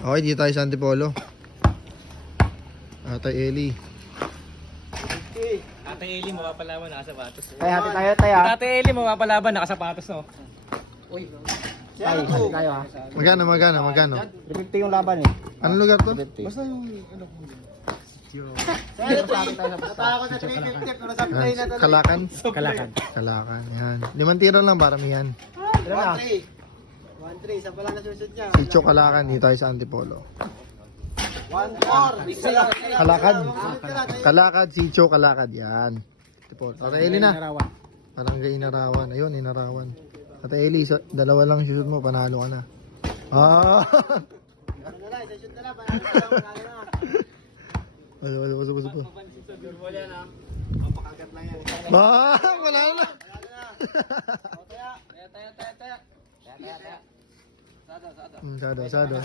Okay, dito tayo sa Antipolo. Atay Eli. Ate Eli, mapapalaban, nakasapatos. Tayo, hati tayo, tayo. Ate Eli, mapapalaban, nakasapatos, no? Tayo, hati tayo ha. Magkano? 350 yung laban eh. Anong lugar to? Basta yung ano. Yan, Kalakan? Kalakan. Kalakan, yan. 5 tira lang, paramihan. Ilan na? 1-3, isa pa lang nasusunod niya. Si Cho Kalakan, dito tayo sa Antipolo. 1-4. Kalakad. Kalakad, si Cho Kalakad, yan. Antipolo. Atay Eli na. Narawan. Barangay Inarawan. Ayun, Inarawan. Atay Eli, dalawa lang shoot mo, panalo ka na. Ah! Ano na, isa shoot na lang. Panalo na. Basta. Wala na. Mapakagat lang yan. Wala na. Taya. Sado.